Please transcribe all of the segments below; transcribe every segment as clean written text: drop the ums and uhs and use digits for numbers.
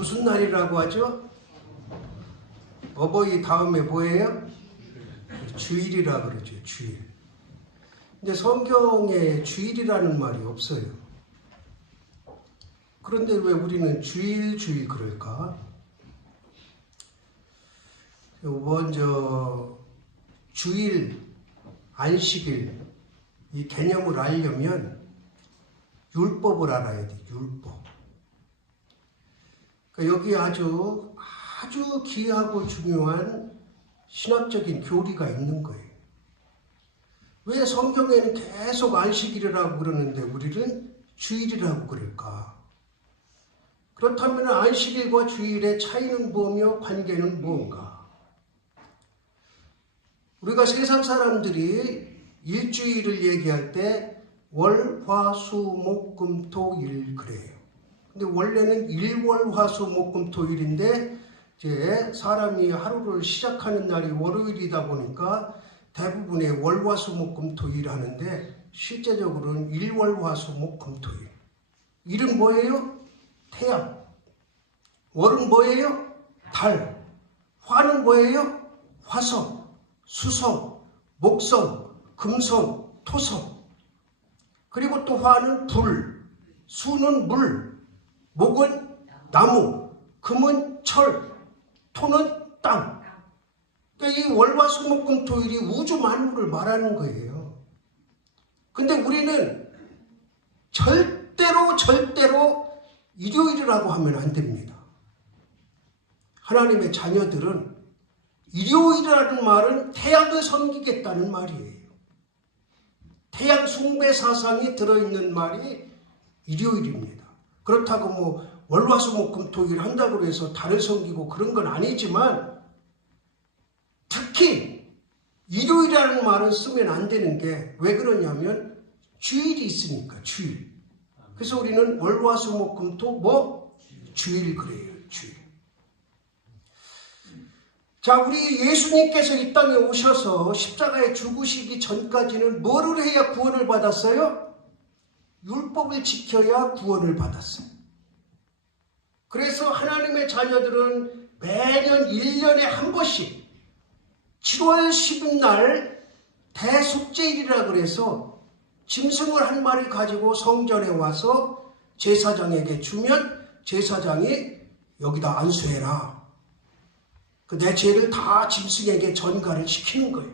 무슨 날이라고 하죠? 어버이 다음에 뭐예요? 주일이라 그러죠. 주일. 근데 성경에 주일이라는 말이 없어요. 그런데 왜 우리는 주일 그럴까? 먼저 주일, 안식일 이 개념을 알려면 율법을 알아야 돼. 율법. 그러니까 여기 아주 귀하고 중요한 신학적인 교리가 있는 거예요. 왜 성경에는 계속 안식일이라고 그러는데 우리는 주일이라고 그럴까? 그렇다면 안식일과 주일의 차이는 뭐며 관계는 뭔가? 우리가 세상 사람들이 일주일을 얘기할 때 월, 화, 수, 목, 금, 토, 일 그래요. 근데 원래는 일, 월, 화, 수, 목, 금, 토, 일인데 이제 사람이 하루를 시작하는 날이 월요일이다 보니까 대부분의 월, 화, 수, 목, 금, 토, 일 하는데 실제적으로는 일, 월, 화, 수, 목, 금, 토, 일. 일은 뭐예요? 태양. 월은 뭐예요? 달. 화는 뭐예요? 화성, 수성, 목성, 금성, 토성. 그리고 또 화는 불, 수는 물, 목은 나무, 금은 철, 토는 땅. 그러니까 이 월화수목금토일이 우주 만물을 말하는 거예요. 근데 우리는 절대로 일요일이라고 하면 안 됩니다. 하나님의 자녀들은 일요일이라는 말은 태양을 섬기겠다는 말이에요. 태양 숭배 사상이 들어있는 말이 일요일입니다. 그렇다고 뭐 월화수목금토일 한다고 해서 달을 섬기고 그런 건 아니지만 특히 일요일이라는 말을 쓰면 안 되는 게 왜 그러냐면 주일이 있으니까 주일. 그래서 우리는 월화수목금토 주일 그래요. 주일. 자, 우리 예수님께서 이 땅에 오셔서 십자가에 죽으시기 전까지는 뭐를 해야 구원을 받았어요? 율법을 지켜야 구원을 받았어요. 그래서 하나님의 자녀들은 매년 1년에 한 번씩 7월 10일 대속죄일이라 그래서 짐승을 한 마리 가지고 성전에 와서 제사장에게 주면 제사장이 여기다 안수해라. 내 죄를 다 짐승에게 전가를 시키는 거예요.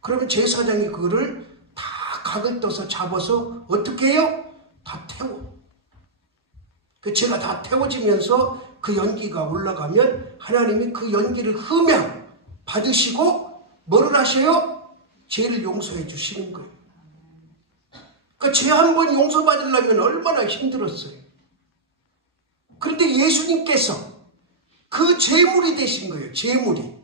그러면 제사장이 그거를 다 각을 떠서 잡아서 어떻게 해요? 다 태워. 그 죄가 다 태워지면서 그 연기가 올라가면 하나님이 그 연기를 흠양 받으시고 뭐를 하셔요? 죄를 용서해 주시는 거예요. 그 죄 한 번 용서받으려면 얼마나 힘들었어요. 그런데 예수님께서 그 제물이 되신 거예요. 제물이.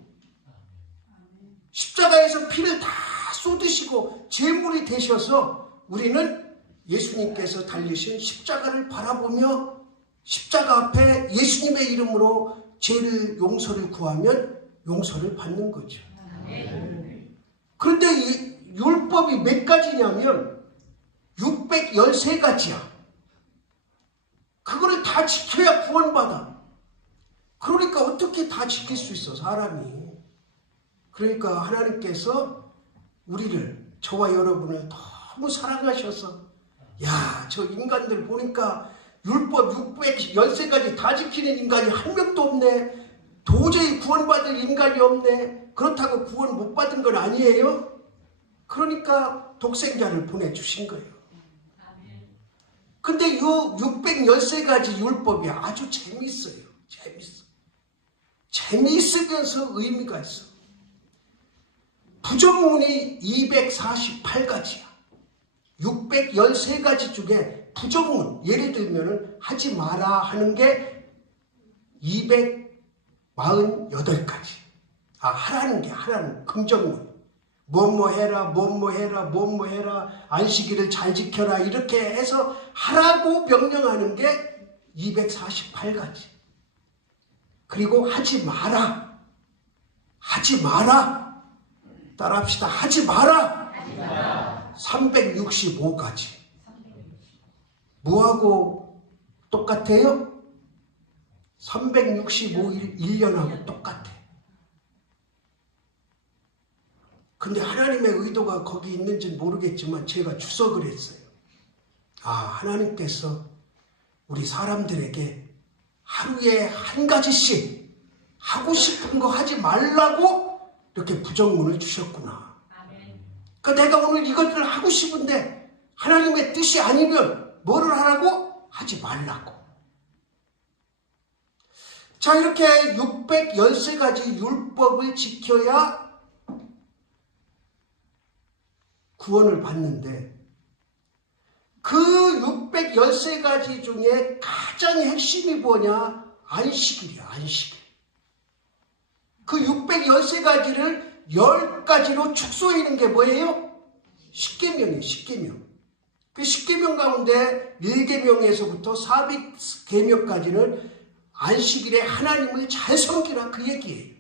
십자가에서 피를 다 쏟으시고 제물이 되셔서 우리는 예수님께서 달리신 십자가를 바라보며 십자가 앞에 예수님의 이름으로 죄를 용서를 구하면 용서를 받는 거죠. 그런데 이 율법이 몇 가지냐면 613가지야. 그거를 다 지켜야 구원받아. 그러니까 어떻게 다 지킬 수 있어, 사람이. 그러니까 하나님께서 우리를, 저와 여러분을 너무 사랑하셔서 야, 저 인간들 보니까 율법 613가지 다 지키는 인간이 한 명도 없네. 도저히 구원받을 인간이 없네. 그렇다고 구원 못 받은 건 아니에요. 그러니까 독생자를 보내주신 거예요. 근데 이 613가지 율법이 아주 재밌어요. 재미있으면서 의미가 있어. 부정문이 248가지야. 613가지 중에 부정문, 예를 들면 하지 마라 하는 게 248가지. 하라는 긍정문. 뭐뭐 해라, 안식일을 잘 지켜라, 이렇게 해서 하라고 명령하는 게 248가지. 그리고 하지 마라. 따라합시다. 하지 마라. 365가지. 뭐하고 똑같아요? 365일 1년하고 똑같아. 근데 하나님의 의도가 거기 있는지는 모르겠지만 제가 추석을 했어요. 하나님께서 우리 사람들에게 하루에 한 가지씩 하고 싶은 거 하지 말라고 이렇게 부정문을 주셨구나. 그러니까 내가 오늘 이것들을 하고 싶은데 하나님의 뜻이 아니면 뭐를 하라고? 하지 말라고. 자, 이렇게 613가지 율법을 지켜야 구원을 받는데 그 613가지 중에 가장 핵심이 뭐냐? 안식일이야, 안식일. 그 613가지를 10가지로 축소해 있는 게 뭐예요? 십계명이에요, 십계명. 그 십계명 가운데 1계명에서부터 400계명까지는 안식일에 하나님을 잘 섬기라 그 얘기예요.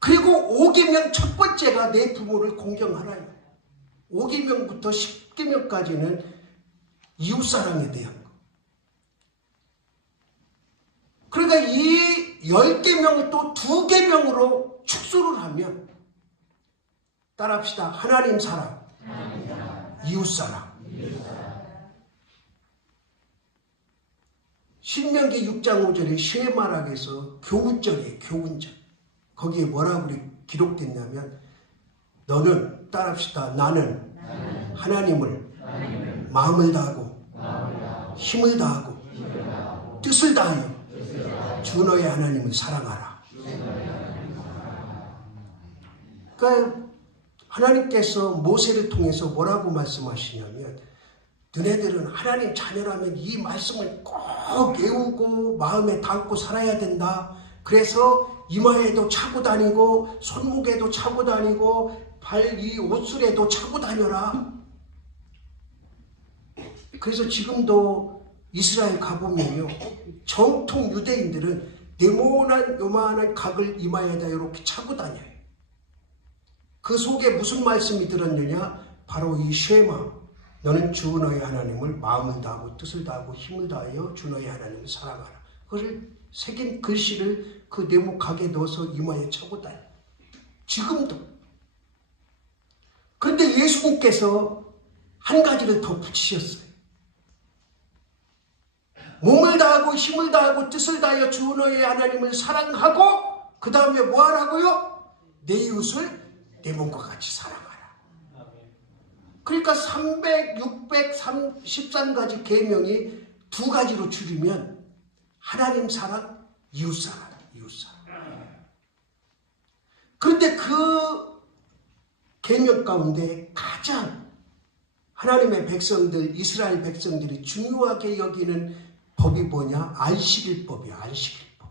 그리고 5계명 첫 번째가 내 부모를 공경하라요. 5계명부터 10계명까지는 이웃사랑에 대한 거. 그러니까 이 10계명을 또 2계명으로 축소를 하면 따라합시다. 하나님 사랑, 이웃사랑. 신명기 6장 5절에 쉐마락에서 교훈절이에요. 교훈절. 거기에 뭐라고 기록됐냐면 너는 따라합시다. 나는 하나님을 마음을 다하고 힘을 다하고 뜻을 다하여 주 너의 하나님을 사랑하라. 그러니까 하나님께서 모세를 통해서 뭐라고 말씀하시냐면 너네들은 하나님 자녀라면 이 말씀을 꼭 외우고 마음에 담고 살아야 된다. 그래서 이마에도 차고 다니고 손목에도 차고 다니고 발 이 옷술에도 차고 다녀라. 그래서 지금도 이스라엘 가보면요, 정통 유대인들은 네모난 요만한 각을 이마에다 이렇게 차고 다녀요. 그 속에 무슨 말씀이 들었느냐? 바로 이 쉐마, 너는 주 너의 하나님을 마음을 다하고 뜻을 다하고 힘을 다하여 주 너의 하나님을 사랑하라. 그것을 새긴 글씨를 그 네모 각에 넣어서 이마에 차고 다녀요. 지금도. 그런데 예수님께서 한 가지를 더 붙이셨어요. 몸을 다하고 힘을 다하고 뜻을 다하여 주 너의 하나님을 사랑하고 그 다음에 뭐 하라고요? 내 이웃을 내 몸과 같이 사랑하라. 그러니까 613가지 계명이 2가지로 줄이면 하나님 사랑, 이웃 사랑, 이웃 사랑. 그런데 그 계명 가운데 가장 하나님의 백성들, 이스라엘 백성들이 중요하게 여기는 법이 뭐냐? 안식일법이야, 안식일법.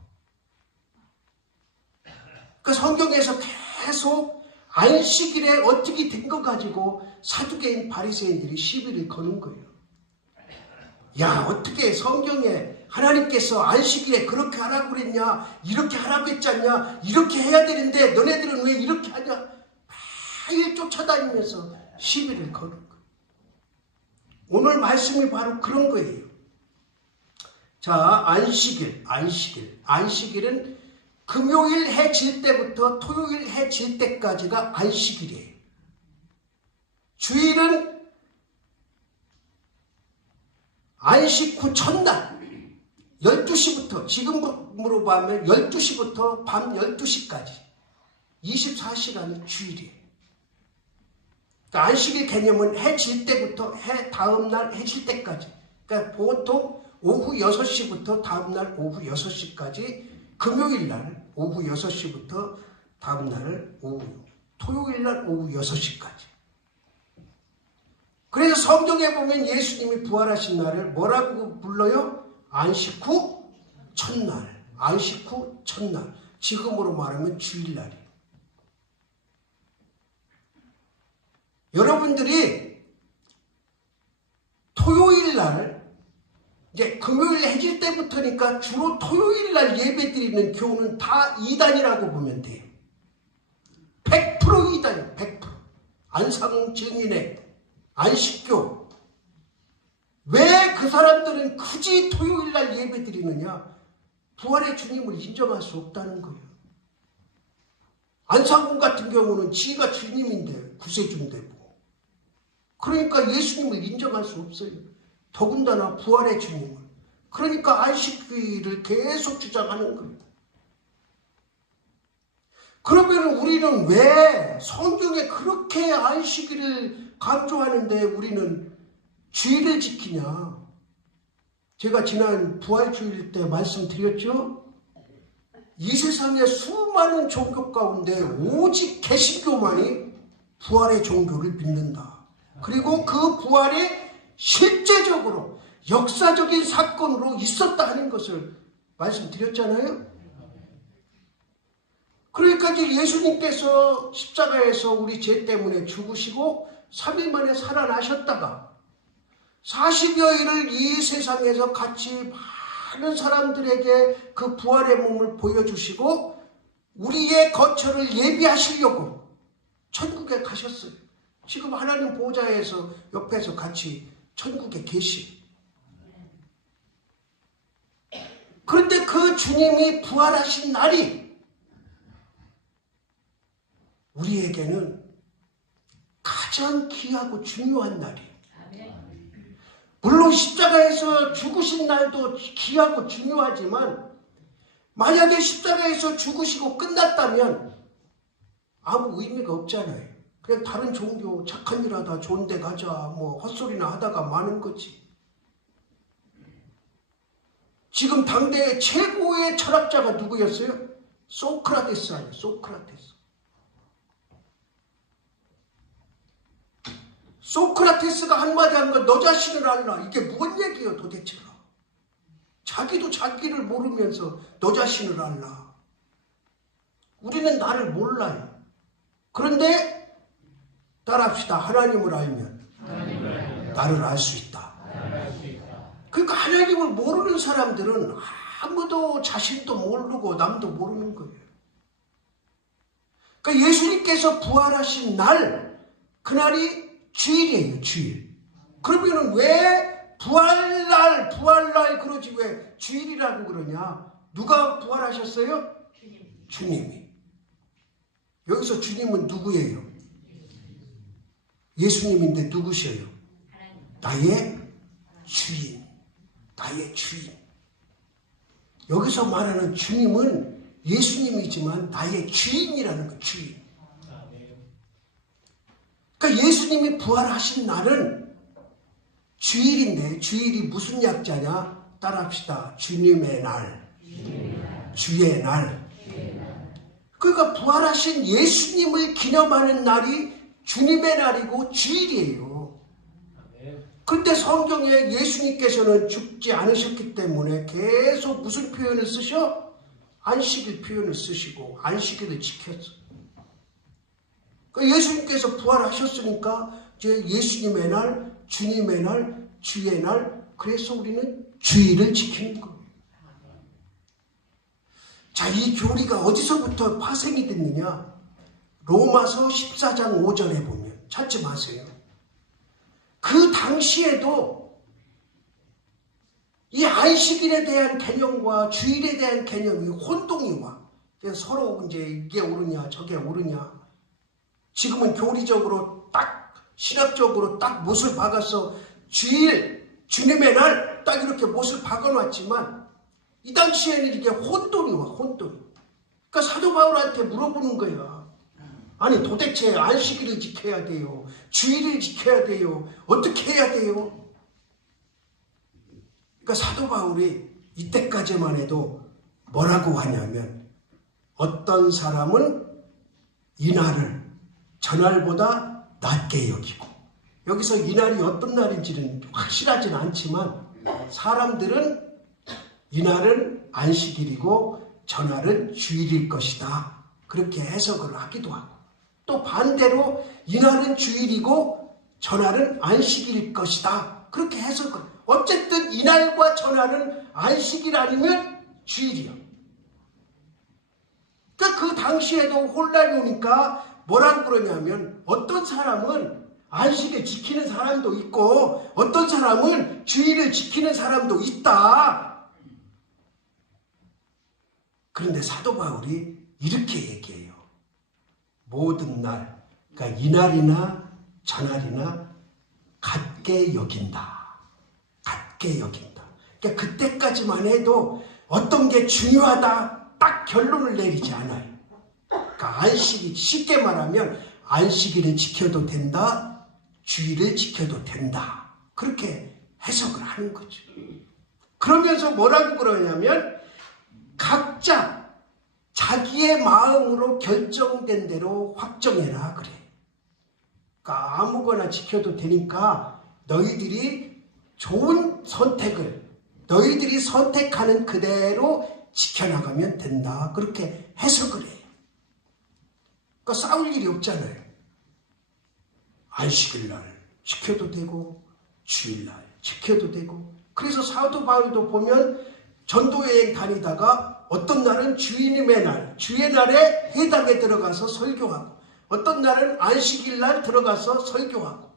그 성경에서 계속 안식일에 어떻게 된 거 가지고 사두개인 바리새인들이 시비를 거는 거예요. 야, 어떻게 성경에 하나님께서 안식일에 그렇게 하라고 그랬냐? 이렇게 하라고 했지 않냐? 이렇게 해야 되는데 너네들은 왜 이렇게 하냐? 매일 쫓아다니면서 시비를 거는 거예요. 오늘 말씀이 바로 그런 거예요. 자, 안식일은 금요일 해 질 때부터 토요일 해 질 때까지가 안식일이에요. 주일은 안식 후 첫날 12시부터, 지금으로 보면 12시부터 밤 12시까지 24시간이 주일이에요. 그러니까 안식일 개념은 해 질 때부터 해 다음날 해 질 때까지. 그러니까 보통 오후 6시부터 다음날 오후 6시까지, 금요일날 오후 6시부터 다음날 오후, 토요일날 오후 6시까지. 그래서 성경에 보면 예수님이 부활하신 날을 뭐라고 불러요? 안식 후 첫날. 안식 후 첫날. 지금으로 말하면 주일날이에요. 여러분들이 토요일날, 이제 금요일 해질 때부터니까 주로 토요일날 예배 드리는 교우는 다 이단이라고 보면 돼요. 100% 이단이에요. 100%. 안상증인의 안식교. 왜 그 사람들은 굳이 토요일날 예배 드리느냐? 부활의 주님을 인정할 수 없다는 거예요. 안상훈 같은 경우는 지가 주님인데 구세주인데 그러니까 예수님을 인정할 수 없어요. 더군다나 부활의 주님을. 그러니까 안식일을 계속 주장하는 겁니다. 그러면 우리는 왜 성경에 그렇게 안식일을 강조하는데 우리는 주일을 지키냐? 제가 지난 부활주일 때 말씀드렸죠? 이 세상의 수많은 종교 가운데 오직 개신교만이 부활의 종교를 믿는다. 그리고 그 부활이 실제적으로 역사적인 사건으로 있었다 하는 것을 말씀드렸잖아요. 그러니까 이제 예수님께서 십자가에서 우리 죄 때문에 죽으시고 3일 만에 살아나셨다가 40여일을 이 세상에서 같이 많은 사람들에게 그 부활의 몸을 보여주시고 우리의 거처를 예비하시려고 천국에 가셨어요. 지금 하나님 보좌에서 옆에서 같이 천국에 계시. 그런데 그 주님이 부활하신 날이 우리에게는 가장 귀하고 중요한 날이에요. 물론 십자가에서 죽으신 날도 귀하고 중요하지만 만약에 십자가에서 죽으시고 끝났다면 아무 의미가 없잖아요. 그냥 다른 종교 착한 일 하다 좋은 데 가자 뭐 헛소리나 하다가 마는 거지. 지금 당대의 최고의 철학자가 누구였어요? 소크라테스 아니에요. 소크라테스. 소크라테스가 한마디 한 건 너 자신을 알라. 이게 뭔 얘기예요 도대체가. 자기도 자기를 모르면서 너 자신을 알라. 우리는 나를 몰라요. 그런데 따라합시다. 하나님을 알면 나를 알 수 있다. 그러니까 하나님을 모르는 사람들은 아무도 자신도 모르고 남도 모르는 거예요. 그러니까 예수님께서 부활하신 날, 그날이 주일이에요. 주일. 그러면 왜 부활날 그러지 왜 주일이라고 그러냐? 누가 부활하셨어요? 주님이. 여기서 주님은 누구예요? 예수님인데 누구셔요? 나의 주인. 나의 주인. 여기서 말하는 주님은 예수님이지만 나의 주인이라는 거. 주인. 그러니까 예수님이 부활하신 날은 주일인데 주일이 무슨 약자냐? 따라합시다. 주님의 날. 주의 날. 그러니까 부활하신 예수님을 기념하는 날이 주님의 날이고 주일이에요. 근데 성경에 예수님께서는 죽지 않으셨기 때문에 계속 무슨 표현을 쓰셔? 안식일 표현을 쓰시고 안식일을 지켰어. 그러니까 예수님께서 부활하셨으니까 이제 예수님의 날, 주님의 날, 주의 날, 그래서 우리는 주일을 지키는 거예요. 자, 이 교리가 어디서부터 파생이 됐느냐? 로마서 14장 5절에 보면 찾지 마세요. 그 당시에도 이 안식일에 대한 개념과 주일에 대한 개념이 혼동이 와. 서로 이제 이게 옳으냐 저게 옳으냐. 지금은 교리적으로 딱 신학적으로 딱 못을 박아서 주일 주님의 날 딱 이렇게 못을 박아놨지만 이 당시에는 이게 혼돈이 와. 혼돈. 그러니까 사도 바울한테 물어보는 거야. 아니 도대체 안식일을 지켜야 돼요? 주일을 지켜야 돼요? 어떻게 해야 돼요? 그러니까 사도 바울이 이때까지만 해도 뭐라고 하냐면 어떤 사람은 이날을 전날보다 낮게 여기고, 여기서 이날이 어떤 날인지는 확실하진 않지만 사람들은 이날은 안식일이고 전날은 주일일 것이다. 그렇게 해석을 하기도 하고, 또 반대로 이날은 주일이고 전날은 안식일일 것이다. 그렇게 해석을. 어쨌든 이날과 전날은 안식일 아니면 주일이야. 그러니까 그 당시에도 혼란이 오니까 뭐라고 그러냐면 어떤 사람은 안식을 지키는 사람도 있고 어떤 사람은 주일을 지키는 사람도 있다. 그런데 사도 바울이 이렇게 얘기해요. 모든 날, 그러니까 이날이나 저날이나 같게 여긴다. 같게 여긴다. 그러니까 그때까지만 해도 어떤 게 중요하다 딱 결론을 내리지 않아요. 그러니까 안식이, 쉽게 말하면 안식일을 지켜도 된다, 주일을 지켜도 된다. 그렇게 해석을 하는 거죠. 그러면서 뭐라고 그러냐면 각자 자기의 마음으로 결정된 대로 확정해라 그래. 그러니까 아무거나 지켜도 되니까 너희들이 좋은 선택을 너희들이 선택하는 그대로 지켜나가면 된다. 그렇게 해석을 해요. 그러니까 싸울 일이 없잖아요. 안식일날 지켜도 되고 주일날 지켜도 되고. 그래서 사도 바울도 보면 전도여행 다니다가 어떤 날은 주님의 날, 주의 날에 회당에 들어가서 설교하고 어떤 날은 안식일날 들어가서 설교하고.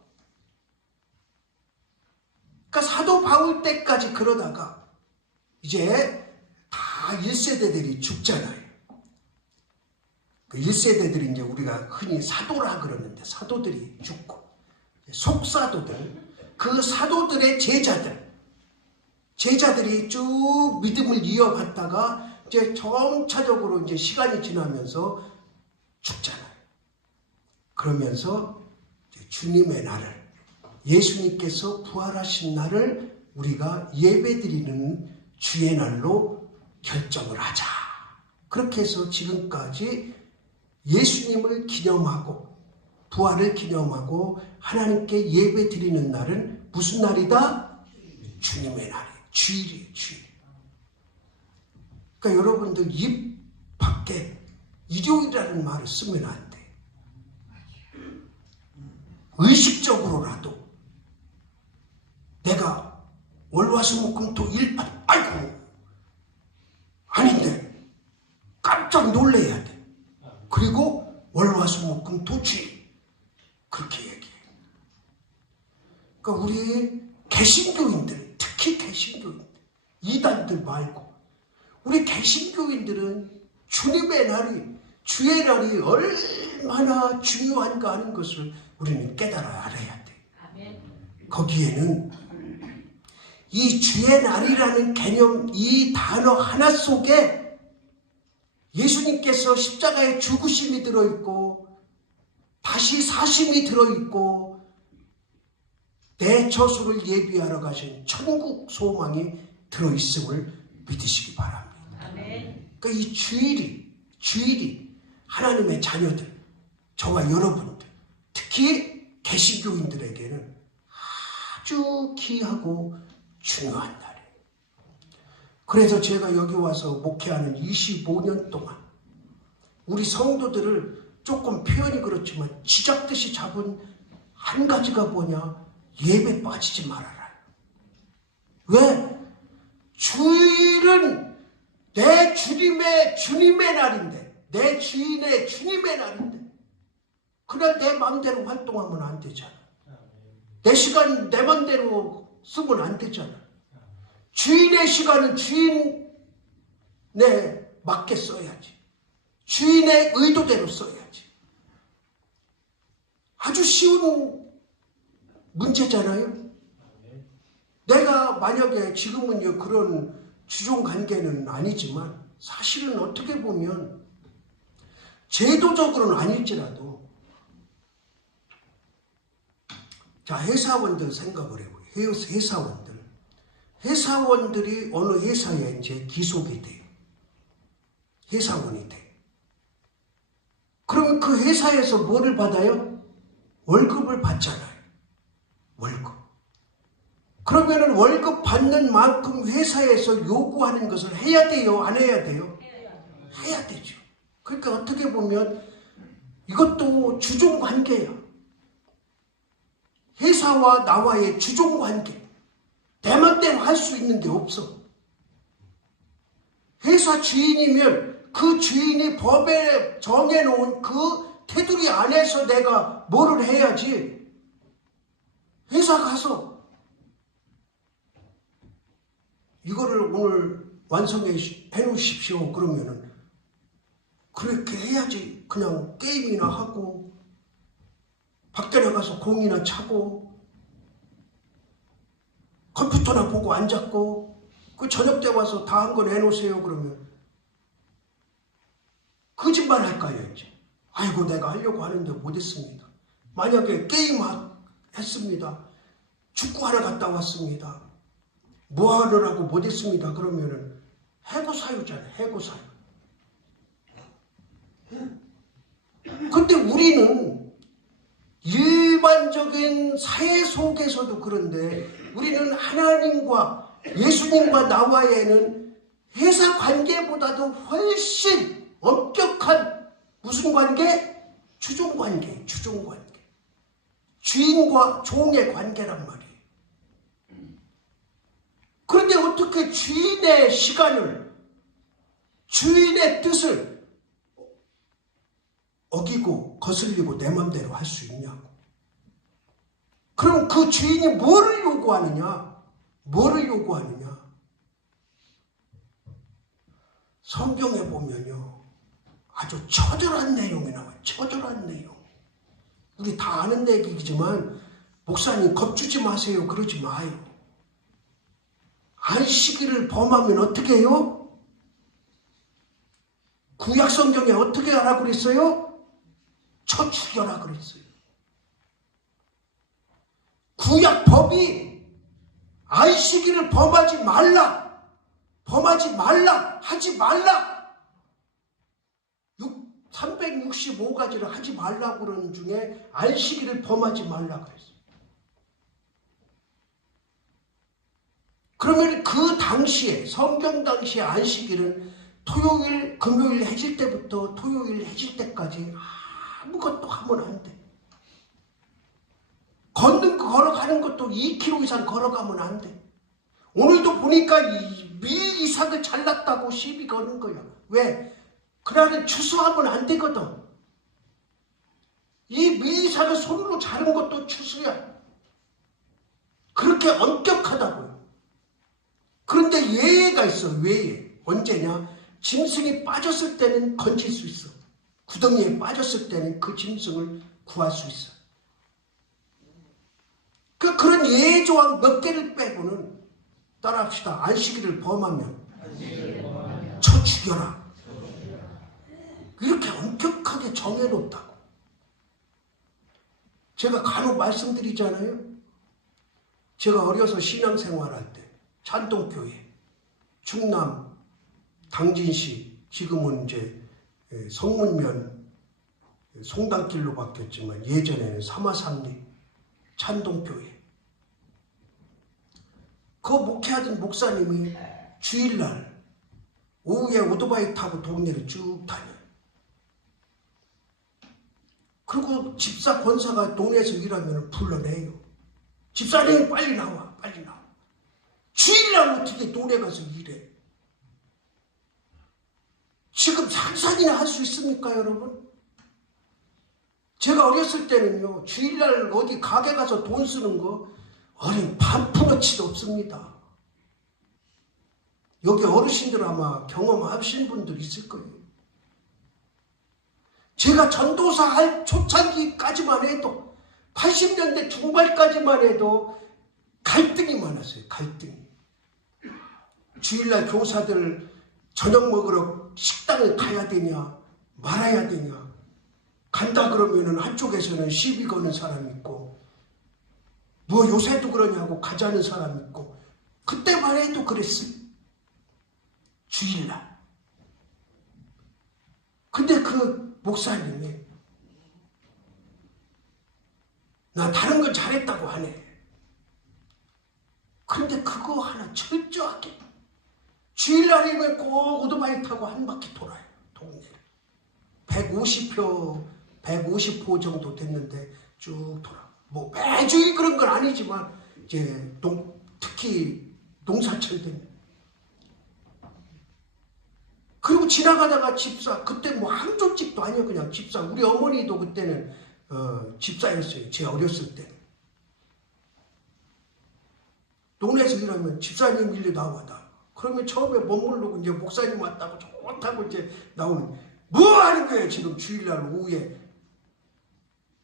그러니까 사도 바울 때까지 그러다가 이제 다 1세대들이 죽잖아요. 그 1세대들이 이제 우리가 흔히 사도라 그러는데 사도들이 죽고 속사도들, 그 사도들의 제자들이 쭉 믿음을 이어갔다가 이제 점차적으로 이제 시간이 지나면서 죽잖아요. 그러면서 이제 주님의 날을, 예수님께서 부활하신 날을 우리가 예배드리는 주의 날로 결정을 하자. 그렇게 해서 지금까지 예수님을 기념하고 부활을 기념하고 하나님께 예배드리는 날은 무슨 날이다? 주님의 날이에요. 주일이에요. 주일. 그러니까 여러분들 입 밖에 일요일이라는 말을 쓰면 안 돼. 의식적으로라도 내가 월화수목금토일 아이고 아닌데 깜짝 놀래야 돼. 그리고 월화수목금토 주일 그렇게 얘기해. 그러니까 우리 개신교인들, 특히 개신교인들, 이단들 말고 우리 개신교인들은 주님의 날이, 주의 날이 얼마나 중요한가 하는 것을 우리는 깨달아야 알아야 돼. 거기에는 이 주의 날이라는 개념, 이 단어 하나 속에 예수님께서 십자가에 죽으심이 들어있고 다시 사심이 들어있고 내 저수를 예비하러 가신 천국 소망이 들어있음을 믿으시기 바랍니다. 그러니까 이 주일이 하나님의 자녀들, 저와 여러분들, 특히 개신교인들에게는 아주 귀하고 중요한 날이에요. 그래서 제가 여기 와서 목회하는 25년 동안 우리 성도들을 조금 표현이 그렇지만 쥐잡듯이 잡은 한 가지가 뭐냐? 예배 빠지지 말아라. 왜? 주일은 내 주님의 날인데, 내 주인의 주님의 날인데 그날 내 마음대로 활동하면 안 되잖아. 내 시간 내 맘대로 쓰면 안 되잖아. 주인의 시간은 주인에 맞게 써야지. 주인의 의도대로 써야지. 아주 쉬운 문제잖아요. 내가 만약에 지금은 그런 주종 관계는 아니지만 사실은 어떻게 보면 제도적으로는 아닐지라도 자, 회사원들 생각을 해보세요. 회사원들이 어느 회사에 이제 기속이 돼요. 회사원이 돼. 그러면 그 회사에서 뭐를 받아요? 월급을 받잖아요. 월급. 그러면은 월급 받는 만큼 회사에서 요구하는 것을 해야 돼요? 안 해야 돼요? 해야 되죠. 그러니까 어떻게 보면 이것도 주종관계야. 회사와 나와의 주종관계. 내 맘대로 할 수 있는 게 없어. 회사 주인이면 그 주인이 법에 정해놓은 그 테두리 안에서 내가 뭐를 해야지. 회사 가서 이거를 오늘 완성해 놓으십시오. 그러면은 그렇게 해야지. 그냥 게임이나 하고 밖에 나가서 공이나 차고 컴퓨터나 보고 앉았고 그 저녁 때 와서 다 한 거 내놓으세요 그러면 거짓말 할까요 이제? 아이고 내가 하려고 하는데 못했습니다. 만약에 게임 했습니다. 축구하러 갔다 왔습니다. 뭐 하느라고 못했습니다. 그러면은 해고사유잖아요. 해고사유. 근데 우리는 일반적인 사회 속에서도 그런데 우리는 하나님과 예수님과 나와의는 회사 관계보다도 훨씬 엄격한 무슨 관계? 주종관계, 주종관계. 주인과 종의 관계란 말이에요. 그런데 어떻게 주인의 시간을, 주인의 뜻을 어기고 거슬리고 내 맘대로 할 수 있냐고. 그럼 그 주인이 뭐를 요구하느냐? 뭐를 요구하느냐? 성경에 보면요. 아주 처절한 내용이 나와요. 처절한 내용. 우리 다 아는 얘기지만 목사님 겁주지 마세요. 그러지 마요. 안식일을 범하면 어떻게 해요? 구약 성경에 어떻게 하라고 그랬어요? 쳐 죽여라 그랬어요. 구약 법이 안식일을 범하지 말라. 범하지 말라. 하지 말라. 365가지를 하지 말라고 그러는 중에 안식일을 범하지 말라 그랬어요. 그러면 그 당시에 성경 당시에 안식일은 토요일, 금요일 해질 때부터 토요일 해질 때까지 아무것도 하면 안 돼. 걸어가는 것도 2km 이상 걸어가면 안 돼. 오늘도 보니까 밀 이삭을 잘랐다고 시비 거는 거야. 왜? 그날은 추수하면 안 되거든. 이 밀 이삭을 손으로 자른 것도 추수야. 그렇게 엄격하다고요. 그런데 예외가 있어. 예외. 언제냐? 짐승이 빠졌을 때는 건질 수 있어. 구덩이에 빠졌을 때는 그 짐승을 구할 수 있어. 그런 예외 조항 몇 개를 빼고는 따라합시다. 안식일을 범하면 쳐 죽여라. 이렇게 엄격하게 정해놓았다고. 제가 간혹 말씀드리잖아요. 제가 어려서 신앙생활할 때 찬동교회 충남 당진시 지금은 이제 성문면 송단길로 바뀌었지만 예전에는 사마삼리 찬동교회 그 목회하던 목사님이 주일날 오후에 오토바이 타고 동네를 쭉 다녀요. 그리고 집사 권사가 동네에서 일하면 불러내요. 집사님 빨리 나와, 빨리 나와. 주일날 어떻게 동네 가서 일해? 지금 상상이나 할 수 있습니까, 여러분? 제가 어렸을 때는요, 주일날 어디 가게 가서 돈 쓰는 거 어린 반푼어치도 없습니다. 여기 어르신들 아마 경험하신 분들 있을 거예요. 제가 전도사 할 초창기까지만 해도 80년대 중반까지만 해도 갈등이 많았어요. 갈등이. 주일날 교사들 저녁 먹으러 식당을 가야 되냐 말아야 되냐. 간다 그러면은 한쪽에서는 시비 거는 사람 있고 뭐 요새도 그러냐고 가자는 사람 있고 그때만 해도 그랬어요. 주일날. 근데 그 목사님이 나 다른 건 잘했다고 하네. 근데 그거 하나 철저하게 주일날이면 꼭 오토바이 타고 한 바퀴 돌아요. 동네를 150호 정도 됐는데 쭉 돌아. 뭐 매주일 그런 건 아니지만 이제 특히 농사철 되면. 그리고 지나가다가 집사, 그때 뭐 항조집도 아니에요. 그냥 집사. 우리 어머니도 그때는 집사였어요. 제 어렸을 때. 동네에서 일하면 집사님 일로 나와다. 그러면 처음에 머무르고 이제 목사님 왔다고 좋다고 이제 나오는. 뭐 하는 거예요 지금 주일날 오후에?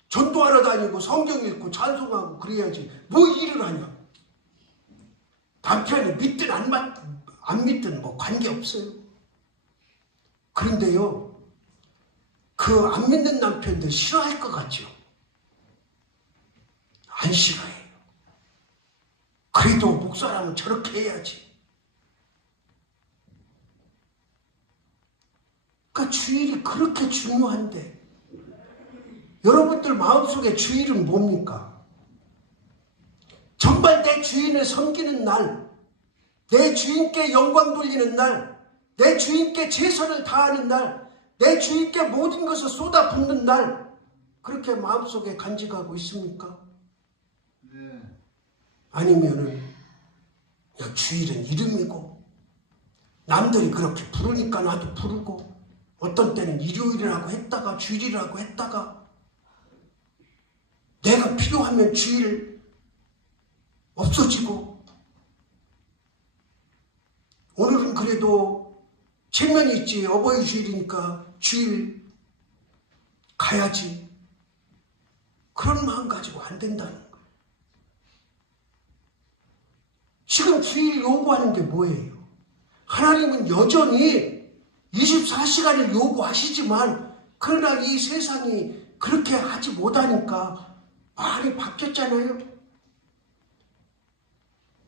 전도하러 다니고 성경 읽고 찬송하고 그래야지 뭐 일을 하냐. 남편이 믿든 안 믿든 뭐 관계없어요. 그런데요, 그 안 믿는 남편들 싫어할 것 같죠? 안 싫어해요. 그래도 목사라면 저렇게 해야지. 그러니까 주일이 그렇게 중요한데 여러분들 마음속에 주일은 뭡니까? 정말 내 주인을 섬기는 날, 내 주인께 영광 돌리는 날, 내 주인께 최선을 다하는 날, 내 주인께 모든 것을 쏟아붓는 날, 그렇게 마음속에 간직하고 있습니까? 네. 아니면은 그냥 주일은 이름이고 남들이 그렇게 부르니까 나도 부르고 어떤 때는 일요일이라고 했다가 주일이라고 했다가 내가 필요하면 주일 없어지고 오늘은 그래도 체면이 있지 어버이 주일이니까 주일 가야지 그런 마음 가지고 안 된다는 거예요. 지금 주일 요구하는 게 뭐예요? 하나님은 여전히 24시간을 요구하시지만 그러나 이 세상이 그렇게 하지 못하니까 많이 바뀌었잖아요.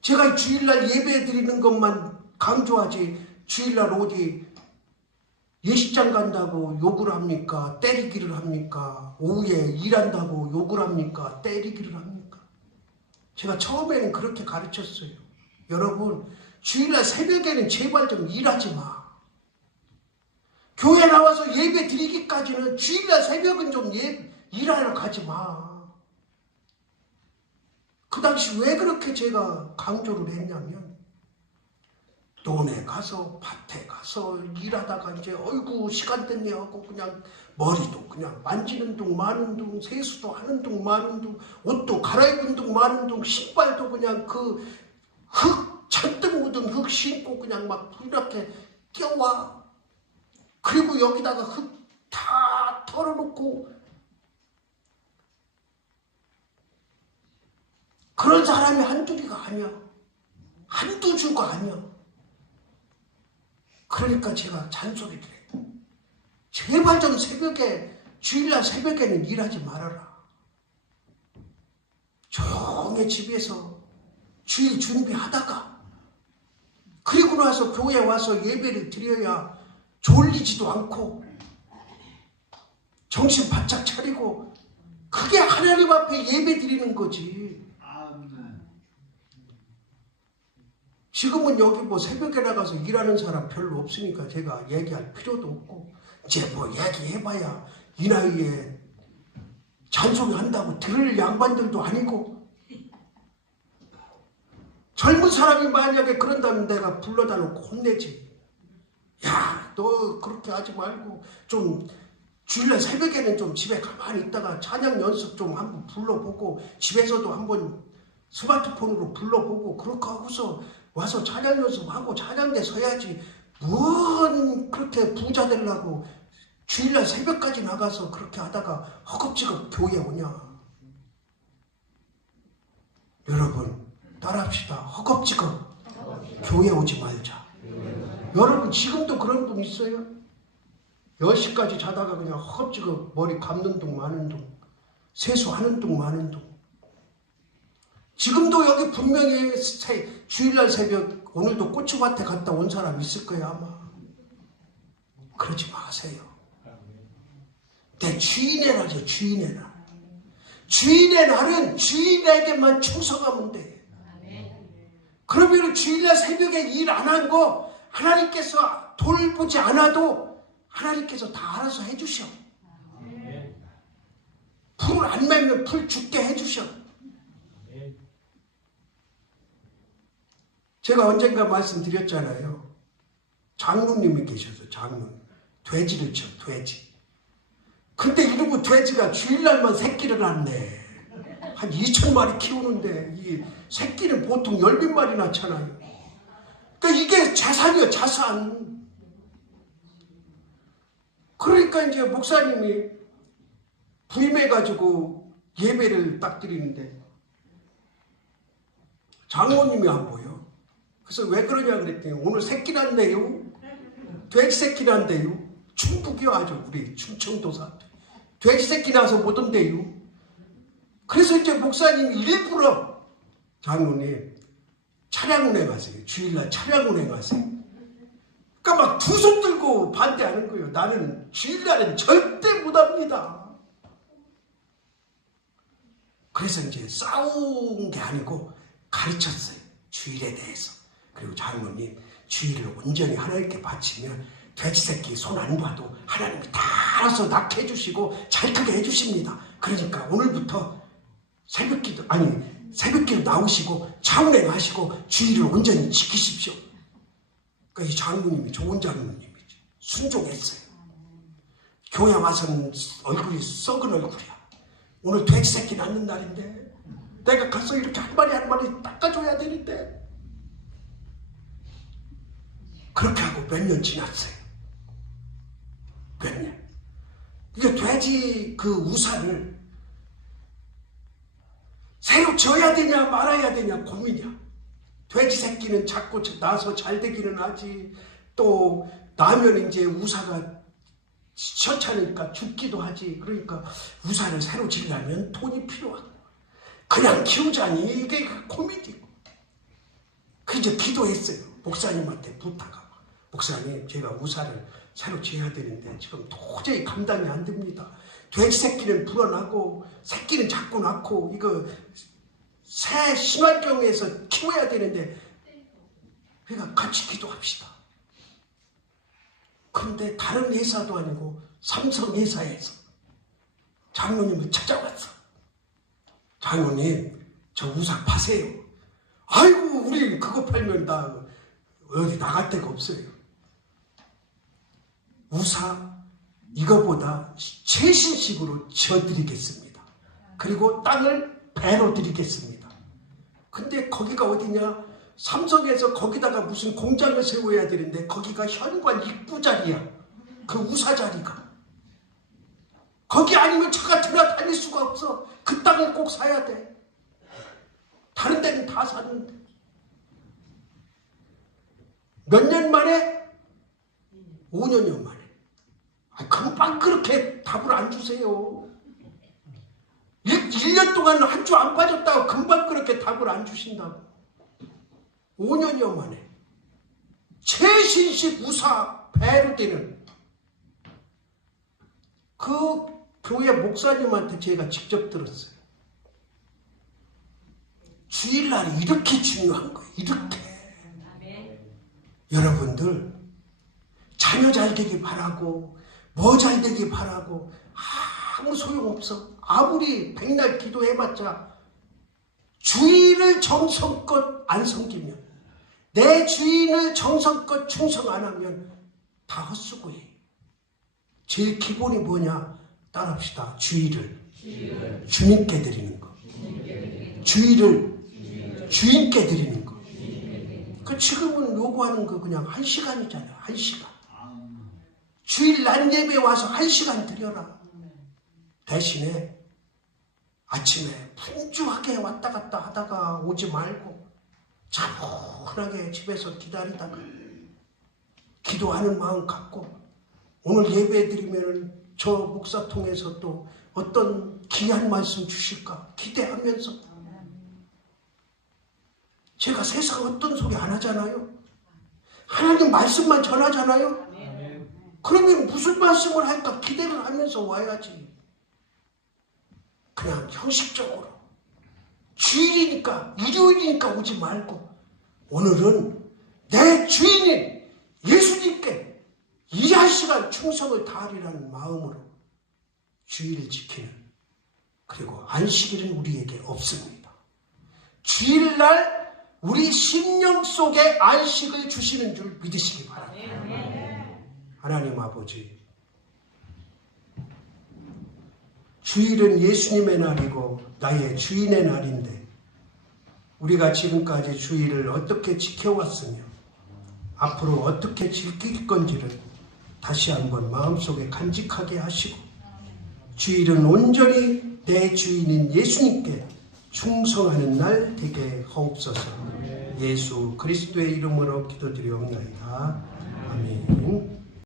제가 주일날 예배 드리는 것만 강조하지 주일날 어디 예식장 간다고 욕을 합니까? 때리기를 합니까? 오후에 일한다고 욕을 합니까? 때리기를 합니까? 제가 처음에는 그렇게 가르쳤어요. 여러분 주일날 새벽에는 제발 좀 일하지 마. 교회 나와서 예배 드리기까지는 주일날 새벽은 좀 일하러 가지 마. 그 당시 왜 그렇게 제가 강조를 했냐면 논에 가서 밭에 가서 일하다가 이제 어이구 시간 됐네 하고 그냥 머리도 그냥 만지는 둥 마는 둥 세수도 하는 둥 마는 둥 옷도 갈아입은 둥 마는 둥 신발도 그냥 그 흙 잔뜩 묻은 흙 신고 그냥 막 이렇게 뛰어와. 그리고 여기다가 흙 다 털어놓고 그런 사람이 한둘이가 아니야. 한두 주가 아니야. 그러니까 제가 잔소리를 해요. 제발 좀 새벽에 주일날 새벽에는 일하지 말아라. 조용히 집에서 주일 준비하다가 그리고 나서 교회 와서 예배를 드려야 졸리지도 않고 정신 바짝 차리고 그게 하나님 앞에 예배 드리는 거지. 지금은 여기 뭐 새벽에 나가서 일하는 사람 별로 없으니까 제가 얘기할 필요도 없고 이제 뭐 얘기해봐야 이 나이에 잔소리 한다고 들을 양반들도 아니고 젊은 사람이 만약에 그런다면 내가 불러다 놓고 혼내지. 야, 너 그렇게 하지 말고 좀 주일날 새벽에는 좀 집에 가만히 있다가 찬양 연습 좀 한번 불러보고 집에서도 한번 스마트폰으로 불러보고 그렇게 하고서 와서 찬양 연습하고 찬양대 서야지. 뭔 그렇게 부자 되려고 주일날 새벽까지 나가서 그렇게 하다가 허겁지겁 교회 오냐. 여러분 따라합시다. 허겁지겁 교회 오지 말자. 여러분 지금도 그런 분 있어요? 10시까지 자다가 그냥 허겁지겁 머리 감는 둥 마는 둥 세수하는 둥 마는 둥. 지금도 여기 분명히 주일날 새벽 오늘도 고추밭에 갔다 온 사람 있을 거예요 아마. 그러지 마세요. 내 주인의 날이죠. 주인의 날. 주인의 날은 주인에게만 충성하면 돼. 그러면 주일날 새벽에 일 안 한 거 하나님께서 돌보지 않아도 하나님께서 다 알아서 해주셔. 풀 안 맺면 풀 죽게 해주셔. 제가 언젠가 말씀드렸잖아요. 장로님이 계셔서 장로님. 돼지를 쳐, 돼지. 근데 이러고 돼지가 주일날만 새끼를 낳네. 한 2,000마리 키우는데 이 새끼는 보통 10마리 낳잖아요. 그러니까 이게 자산이에요, 자산. 그러니까 이제 목사님이 부임해가지고 예배를 딱 드리는데 장로님이 안 보여. 그래서 왜 그러냐 그랬더니 오늘 새끼 났네요. 돼지 새끼 났대요. 충북이요 아주 우리 충청도 사람들. 돼지 새끼 나서 못 온대요. 그래서 이제 목사님이 일부러 장로님 차량 운행하세요. 주일날 차량 운행하세요. 그러니까 막 두 손 들고 반대하는 거예요. 나는 주일날은 절대 못합니다. 그래서 이제 싸운 게 아니고 가르쳤어요. 주일에 대해서. 그리고 장로님 주일을 온전히 하나님께 바치면 돼지새끼 손 안 봐도 하나님이 다 알아서 낳게 해주시고 잘 크게 해주십니다. 그러니까 오늘부터 새벽기도 나오시고 차운행 하시고 주일을 온전히 지키십시오. 그러니까 이 장로님이 좋은 장로님이죠. 순종했어요. 교회 와서는 얼굴이 썩은 얼굴이야. 오늘 돼지새끼 낳는 날인데 내가 가서 이렇게 한 마리 한 마리 닦아줘야 되는데 그렇게 하고 몇 년 지났어요. 몇 년. 이게 돼지 그 우산을 새로 져야 되냐 말아야 되냐 고민이야. 돼지 새끼는 자꾸 나서 잘 되기는 하지 또 나면 이제 우사가 시원찮으니까 죽기도 하지. 그러니까 우산을 새로 지려면 돈이 필요하고 그냥 키우자니 이게 고민이고. 그 이제 기도했어요. 목사님한테 부탁하고 목사님 제가 우산을 새로 지어야 되는데 지금 도저히 감당이 안 됩니다. 돼지 새끼는 불어나고 새끼는 자꾸 낳고 이거 새 심환경에서 키워야 되는데 그러니까 같이 기도합시다. 근데 다른 회사도 아니고 삼성 회사에서 장로님을 찾아왔어. 장로님 저 우산 파세요. 아이고 우리 그거 팔면 나 어디 나갈 데가 없어요. 우사 이거보다 최신식으로 지어드리겠습니다. 그리고 땅을 배로 드리겠습니다. 근데 거기가 어디냐? 삼성에서 거기다가 무슨 공장을 세워야 되는데 거기가 현관 입구 자리야. 그 우사 자리가. 거기 아니면 차가 들어다닐 수가 없어. 그 땅을 꼭 사야 돼. 다른 데는 다 사는데. 몇 년 만에? 5년여 만에. 금방 그렇게 답을 안 주세요. 1년 동안 한 주 안 빠졌다고 금방 그렇게 답을 안 주신다고. 5년여 만에 최신식 우사 배로 되는 그 교회 목사님한테 제가 직접 들었어요. 주일날이 이렇게 중요한 거예요. 이렇게. 여러분들 자녀 잘 되기 바라고 뭐 잘 되기 바라고 아무 소용없어. 아무리 백날 기도해봤자 주인을 정성껏 안 섬기면 내 주인을 정성껏 충성 안 하면 다 헛수고해. 제일 기본이 뭐냐? 따라합시다. 주의를 주님께 드리는 거. 주의를 주인께 드리는 거. 그 지금은 요구하는 거 그냥 1시간이잖아요. 1시간. 주일 날 예배 와서 1시간 드려라. 대신에 아침에 분주하게 왔다 갔다 하다가 오지 말고 차분하게 집에서 기다리다가 기도하는 마음 갖고 오늘 예배 드리면 저 목사 통해서 또 어떤 귀한 말씀 주실까 기대하면서 제가 세상 어떤 소리 안 하잖아요. 하나님 말씀만 전하잖아요. 그러면 무슨 말씀을 할까 기대를 하면서 와야지. 그냥 형식적으로 주일이니까 일요일이니까 오지 말고 오늘은 내 주인인 예수님께 이 한 시간 충성을 다하리라는 마음으로 주일을 지키는 그리고 안식일은 우리에게 없습니다. 주일날 우리 심령 속에 안식을 주시는 줄 믿으시기 바랍니다. 하나님 아버지 주일은 예수님의 날이고 나의 주인의 날인데 우리가 지금까지 주일을 어떻게 지켜왔으며 앞으로 어떻게 지킬 건지를 다시 한번 마음속에 간직하게 하시고 주일은 온전히 내 주인인 예수님께 충성하는 날 되게 하옵소서. 예수 그리스도의 이름으로 기도드리옵나이다. 아멘.